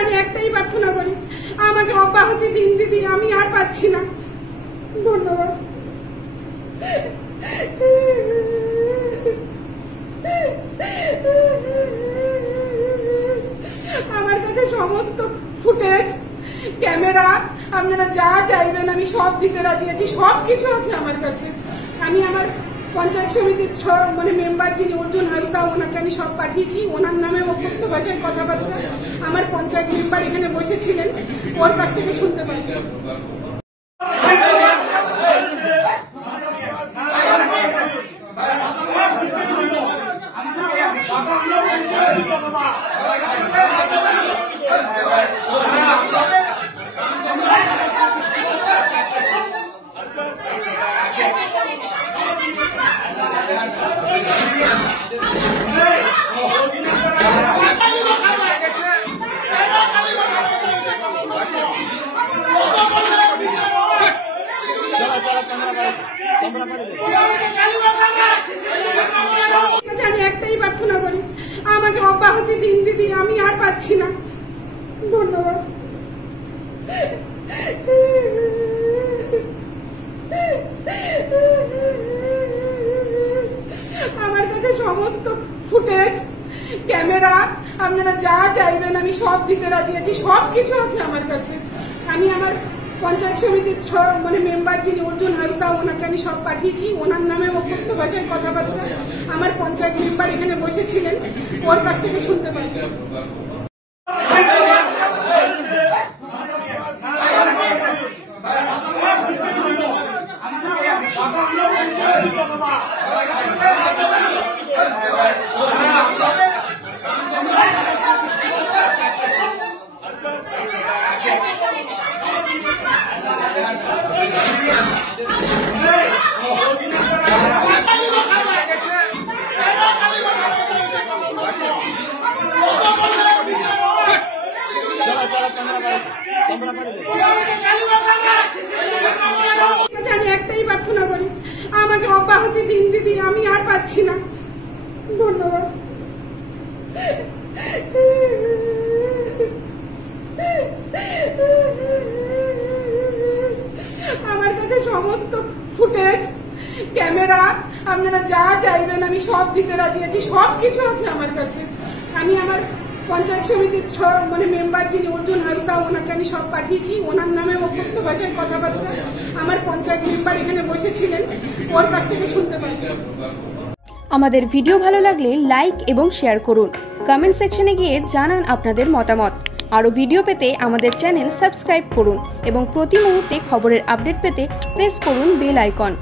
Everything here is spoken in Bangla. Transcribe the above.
আমি একটাই প্রার্থনা করি, আমাকে অব্যাহতি দিন দিদি, আমি আর পাচ্ছি না। ধন্যবাদ। আমার কাছে সমস্ত ফুটেজ, ক্যামেরা, আপনারা যা চাইবেন আমি সব দিতে রাজি আছি, সবকিছু আছে আমার কাছে। আমি আমার পঞ্চায়েত সমিতির মেম্বার যিনি অর্জুন হাসদা, ওনাকে আমি সব পাঠিয়েছি। ওনার নামে অভ্যক্ত ভাষায় কথাবার্তা আমার পঞ্চায়েত মেম্বার এখানে বসেছিলেন, ওর কাছ থেকে শুনতে পারি। আমি একটাই প্রার্থনা করি, আমাকে অব্যাহতি দিন দিদি, আমি আর পাচ্ছি না। ধন্যবাদ। আমার কাছে সমস্ত ফুটেজ, ক্যামেরা, আপনারা যা চাইবেন আমি সব দিতে রাজি আছি, সবকিছু আছে আমার কাছে। আমি আমার পঞ্চায়েত সমিতির মেম্বার যিনি অর্জুন হাসদা, ওনাকে আমি সব পাঠিয়েছি। ওনার নামে অভ্যক্ত ভাষায় কথাবার্তা আমার পঞ্চায়েত মেম্বার এখানে বসেছিলেন, ওর কাছ থেকে শুনতে পারি। আমি একটাই প্রার্থনা করি, আমাকে অব্যাহতি দিন দিদি, আমি আর পাচ্ছি না। ধন্যবাদ। আমার কাছে সমস্ত ফুটেজ, ক্যামেরা, আপনারা যা চাইবেন আমি সব দিতে রাজি আছি, সবকিছু আছে আমার কাছে। আমি আমার পঞ্চায়েত সমিতির মেম্বার যিনি অর্জুন হাসদা, ওনাকে আমি সব পাঠিয়েছি। ওনার নামে অভ্যক্ত ভাষায় কথাবার্তা আমার পঞ্চায়েত মেম্বার এখানে বসেছিলেন, ওর কাছ থেকে শুনতে পারি। আমাদের ভিডিও ভালো লাগলে লাইক এবং শেয়ার করুন। কমেন্ট সেকশনে গিয়ে জানান আপনাদের মতামত। আরও ভিডিও পেতে আমাদের চ্যানেল সাবস্ক্রাইব করুন এবং প্রতি মুহূর্তে খবরের আপডেট পেতে প্রেস করুন বেল আইকন।